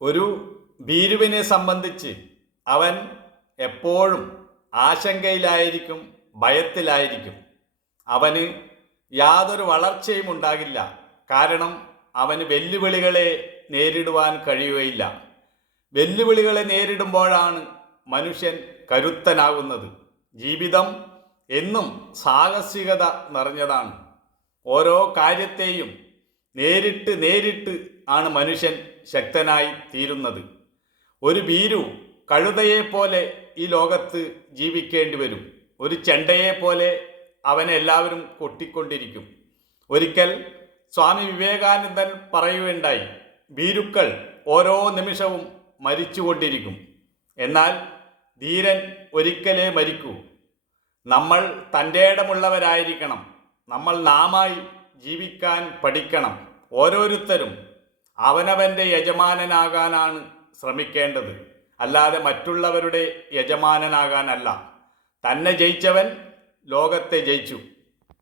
ഒരു ഭീരുവിനെ സംബന്ധിച്ച് അവൻ എപ്പോഴും ആശങ്കയിലായിരിക്കും, ഭയത്തിലായിരിക്കും. അവന് യാതൊരു വളർച്ചയും ഉണ്ടാകില്ല. കാരണം അവന് വെല്ലുവിളികളെ നേരിടുവാൻ കഴിയുകയില്ല. വെല്ലുവിളികളെ നേരിടുമ്പോഴാണ് മനുഷ്യൻ കരുത്തനാകുന്നത്. ജീവിതം എന്നും സാഹസികത നിറഞ്ഞതാണ്. ഓരോ കാര്യത്തെയും നേരിട്ട് നേരിട്ട് ആണ് മനുഷ്യൻ ശക്തനായി തീരുന്നത്. ഒരു ഭീരു കഴുതയെപ്പോലെ ഈ ലോകത്ത് ജീവിക്കേണ്ടി വരും. ഒരു ചെണ്ടയെപ്പോലെ അവനെ എല്ലാവരും കൊട്ടിക്കൊണ്ടിരിക്കും. ഒരിക്കൽ സ്വാമി വിവേകാനന്ദൻ പറയുകയുണ്ടായി, ഭീരുക്കൾ ഓരോ നിമിഷവും മരിച്ചുകൊണ്ടിരിക്കും, എന്നാൽ ധീരൻ ഒരിക്കലേ മരിക്കൂ. നമ്മൾ തൻ്റെ ഇടമുള്ളവരായിരിക്കണം. നമ്മൾ നാമായി ജീവിക്കാൻ പഠിക്കണം. ഓരോരുത്തരും അവനവൻ്റെ യജമാനനാകാനാണ് ശ്രമിക്കേണ്ടത്, അല്ലാതെ മറ്റുള്ളവരുടെ യജമാനനാകാനല്ല. തന്നെ ജയിച്ചവൻ ലോകത്തെ ജയിച്ചു.